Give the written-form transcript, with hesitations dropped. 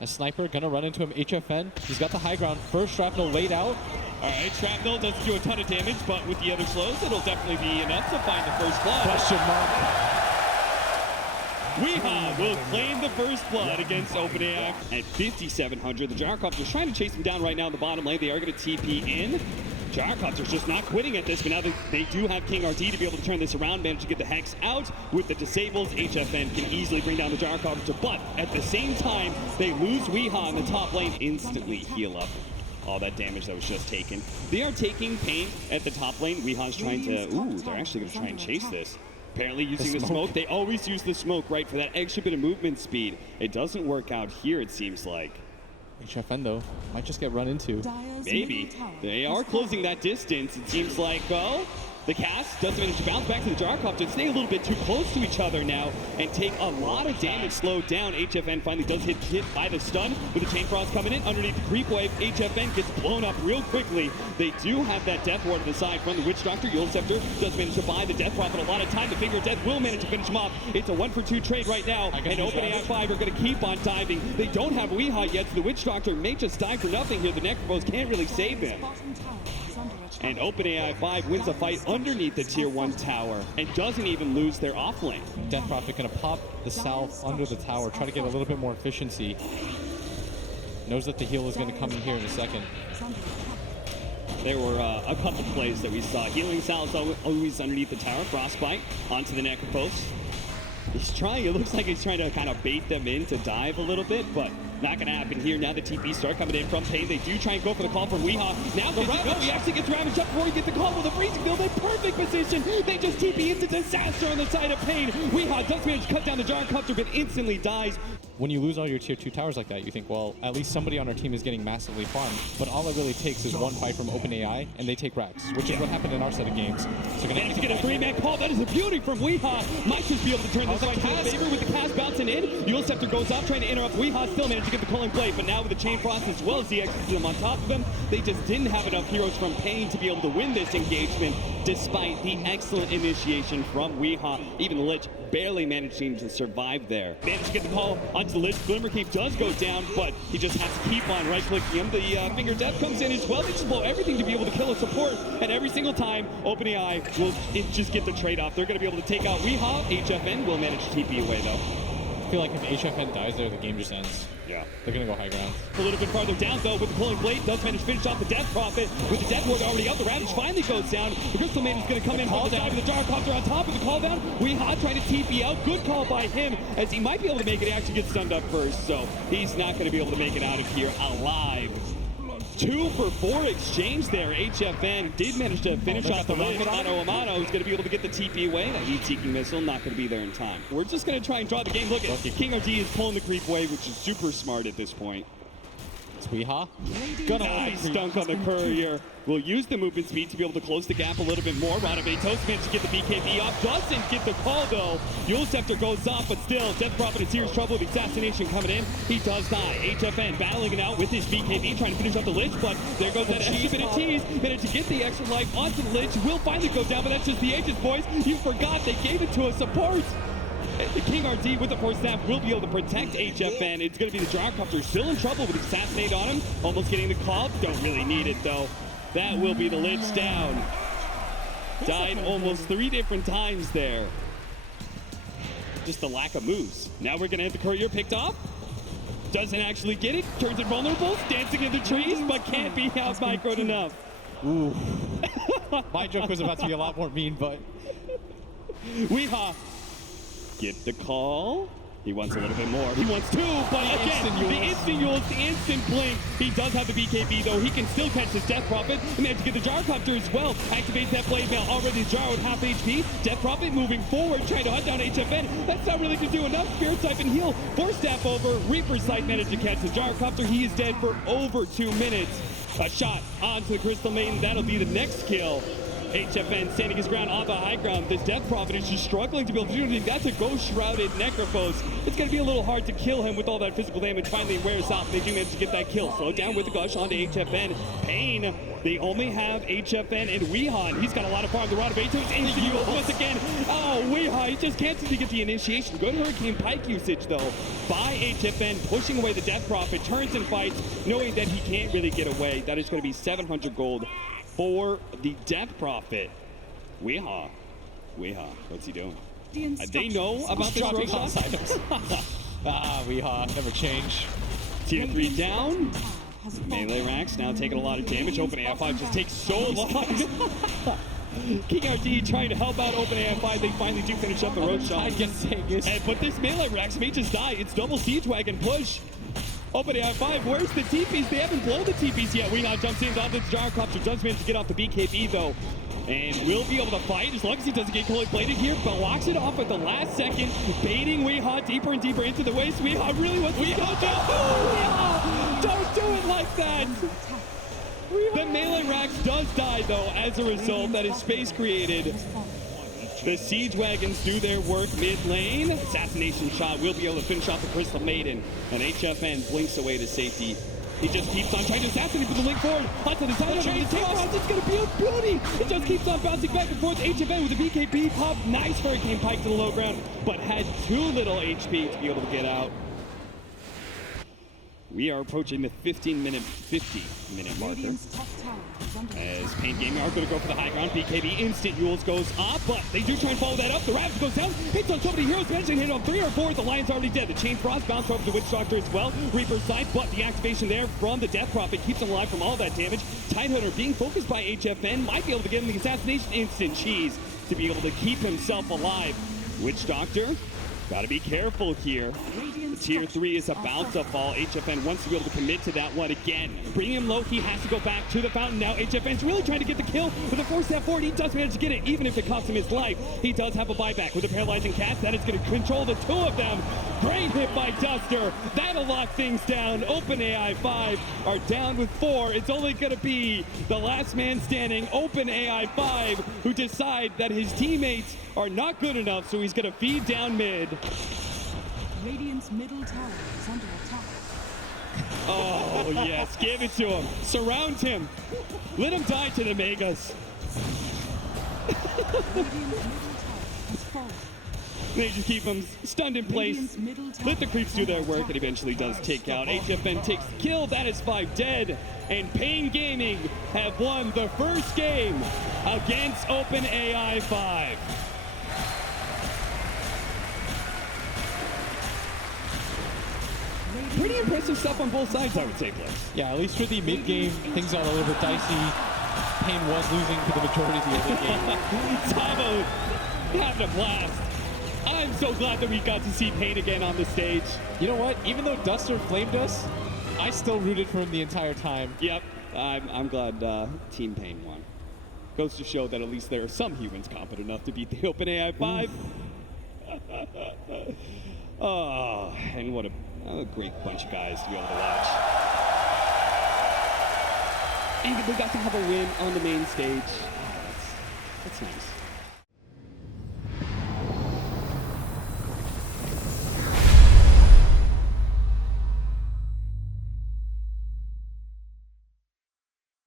A sniper gonna run into him. HFN, he's got the high ground. First shrapnel laid out. All right, shrapnel doesn't do a ton of damage, but with the other slows, it'll definitely be enough to find the first blood. Question mark. Weehaw will claim the first blood against OpenAI at 5,700. The Gyrocopter's trying to chase him down right now in the bottom lane. They are going to TP in. Gyrocopter's just not quitting at this, but now they do have King RD to be able to turn this around, manage to get the Hex out. With the disables, HFN can easily bring down the Gyrocopter, but at the same time, they lose Weehaw in the top lane. Instantly heal up all that damage that was just taken. They are taking pain at the top lane. Weehaw's trying to, they're actually going to try and chase this. Apparently using the smoke. They always use the smoke, right, for that extra bit of movement speed. It doesn't work out here, it seems like. HFN, though, might just get run into. Maybe. They are closing that distance. It seems like, well, the cast doesn't manage to bounce back to the Gyrocopter. Stay a little bit too close to each other now and take a lot of damage slowed down. HFN finally does hit by the stun with the Chain Frost coming in underneath the creep wave. HFN gets blown up real quickly. They do have that Death Ward to the side from the Witch Doctor. Yule Scepter does manage to buy the Death Prophet a lot of time. The Finger of Death will manage to finish him off. It's a 1-for-2 trade right now, and OpenAI5 are going to keep on diving. They don't have Weehaw yet, so the Witch Doctor may just die for nothing here. The Necropose can't really save him. And OpenAI5 wins a fight underneath the Tier 1 tower and doesn't even lose their off lane. Death Prophet gonna pop the south under the tower, try to get a little bit more efficiency. Knows that the heal is gonna come in here in a second. There were a couple plays that we saw. Healing Sal's always underneath the tower. Frostbite onto the Necropose. He's trying, it looks like he's trying to kind of bait them in to dive a little bit, but not going to happen here. Now the TP start coming in from Pain. They do try and go for the call from Weehaw. Now the he actually gets ravaged up before he gets the call with a freezing field in perfect position. They just TP into disaster on the side of Pain. Weehaw does manage to cut down the Gyrocopter, but instantly dies. When you lose all your tier 2 towers like that, you think, well, at least somebody on our team is getting massively farmed. But all it really takes is one fight from OpenAI, and they take Rax, which is what happened in our set of games. So managed to get a 3-man call. That is a beauty from Weehaw. Might just be able to turn this fight to his favor with the cast bouncing in. Yule Scepter goes up, trying to interrupt. Weehaw still managed to get the calling play, but now with the Chain Frost as well as the Exorcism on top of them, they just didn't have enough heroes from Pain to be able to win this engagement, despite the excellent initiation from Weehaw. Even the Lich barely managing to survive there. Managed to get the call onto the Lich. Glimmerkeep does go down, but he just has to keep on right-clicking him. The Finger of Death comes in as well. They just blow everything to be able to kill a support, and every single time, OpenAI will just get the trade-off. They're going to be able to take out Weehaw. HFN will manage to TP away, though. I feel like if HFN dies there, the game just ends. Yeah. They're going to go high ground. A little bit farther down, though, with the pulling blade. Does manage to finish off the Death Prophet. With the Death Ward already up, the Ravage finally goes down. The Crystal Maiden is going to come in from the side with the Gyrocopter on top of the call down. Weehaw trying to TP out. Good call by him, as he might be able to make it. He actually gets stunned up first, so he's not going to be able to make it out of here alive. 2-for-4 exchange there. HFN did manage to finish off the Lich. Amano who's going to be able to get the TP away. That heat-seeking missile not going to be there in time. We're just going to try and draw the game. Look at King RD is pulling the creep away, which is super smart at this point. It's Weehaw. Nice dunk on the courier. We'll use the movement speed to be able to close the gap a little bit more. Ranabetos managed to get the BKB off. Doesn't get the call, though. Yule Scepter goes off, but still, Death Prophet in serious trouble with assassination coming in. He does die. HFN battling it out with his BKB, trying to finish up the Lich, but there goes that extra bit of tease. Managed to get the extra life onto the Lich. Will finally go down, but that's just the Aegis, boys. You forgot they gave it to a support. The King RD with the Force Staff will be able to protect HFN. It's going to be the Gyrocopter still in trouble with Assassinate on him. Almost getting the call. Don't really need it, though. That will be the Lich down. Died almost 3 different times there. Just the lack of moves. Now we're going to have the Courier picked off. Doesn't actually get it. Turns it vulnerable. Dancing in the trees, but can't be out-microed enough. Ooh. My joke was about to be a lot more mean, but... Weehaw. Get the call. He wants a little bit more. He wants 2, but again, the instant Yules, the instant blink. He does have the BKB, though. He can still catch his Death Prophet. And manage to get the Gyrocopter as well. Activates that blade mail. Already the Gyro with half HP. Death Prophet moving forward, trying to hunt down HFN. That's not really going to do enough. Spirit Sight and heal. Force Staff over. Reaper Sight managed to catch the Gyrocopter. He is dead for over 2 minutes. A shot onto the Crystal Maiden. That'll be the next kill. HFN standing his ground on the high ground. This Death Prophet is just struggling to be able to do anything. That's a Ghost-Shrouded Necrophos. It's going to be a little hard to kill him with all that physical damage. Finally wears off. They do manage to get that kill. Slow down with the Gush onto HFN. Pain. They only have HFN and Weehan. He's got a lot of farm. The Rod of Atos into once again. Oh, Weehan, he just can't seem to get the initiation. Good Hurricane Pike usage, though, by HFN, pushing away the Death Prophet. Turns and fights, knowing that he can't really get away. That is going to be 700 gold for the Death Prophet. Weeha, what's he doing? They know about the dropping throw house shot. items. Weeha, never change. Tier 3 down. Melee Racks now taking a lot of damage. OpenAI5 just takes so long. King RT trying to help out OpenAI5. They finally do finish up the road shot. But this Melee Racks may just die. It's double Siege Wagon push. OpenAI5, where's the TPs? They haven't blown the TPs yet. Weehan jumps in onto the Gyrocopter. Does manage to get off the BKB though. And will be able to fight as long as he doesn't get cold bladed here, but locks it off at the last second, baiting Weeha deeper and deeper into the waist. Weeha really wants to go down. Don't do it like that. The Melee Rax does die though as a result. That is space created. The Siege Wagons do their work mid lane. Assassination shot will be able to finish off the Crystal Maiden. And HFN blinks away to safety. He just keeps on trying to assassinate with the link forward. Onto the side of the takedowns. It's going to be a beauty. It just keeps on bouncing back and forth. HFN with the BKB pop. Nice Hurricane Pike to the low ground, but had too little HP to be able to get out. We are approaching the 50-minute marker. As Pain Gaming are going to go for the high ground. BKB instant Yules goes up, but they do try and follow that up. The Ravage goes down, hits on so many heroes. Eventually hit on 3 or 4. The Lion's already dead. The Chain Frost bounce over to Witch Doctor as well. Reaper's Sight, but the activation there from the Death Prophet keeps him alive from all that damage. Tidehunter being focused by HFN might be able to get him the assassination instant cheese to be able to keep himself alive. Witch Doctor, gotta be careful here. Tier 3 is about to fall. HFN wants to be able to commit to that one again. Bring him low. He has to go back to the fountain now. HFN's really trying to get the kill with a 4-step forward. He does manage to get it, even if it costs him his life. He does have a buyback with a paralyzing cast. That is going to control the two of them. Great hit by Duster. That'll lock things down. OpenAI5 are down with 4. It's only going to be the last man standing, OpenAI5, who decide that his teammates are not good enough, so he's going to feed down mid. Radiant's middle tower is under attack. Oh, yes. Give it to him. Surround him. Let him die to the Megas. Radiant's middle tower has fallen. They just keep him stunned in place. Let the creeps do their work, and eventually does take out. HFN takes the kill. That is 5 dead. And Pain Gaming have won the first game against OpenAI5. Pretty impressive stuff on both sides, I would say, Blitz. Yeah, at least for the mid-game, things got a little bit dicey. Pain was losing for the majority of the early game. Tavo having a blast. I'm so glad that we got to see Pain again on the stage. You know what? Even though Duster flamed us, I still rooted for him the entire time. Yep, I'm glad Team Pain won. Goes to show that at least there are some humans competent enough to beat the OpenAI5. Oh, and what a great bunch of guys to be able to watch. And they got to have a win on the main stage. Oh, that's nice.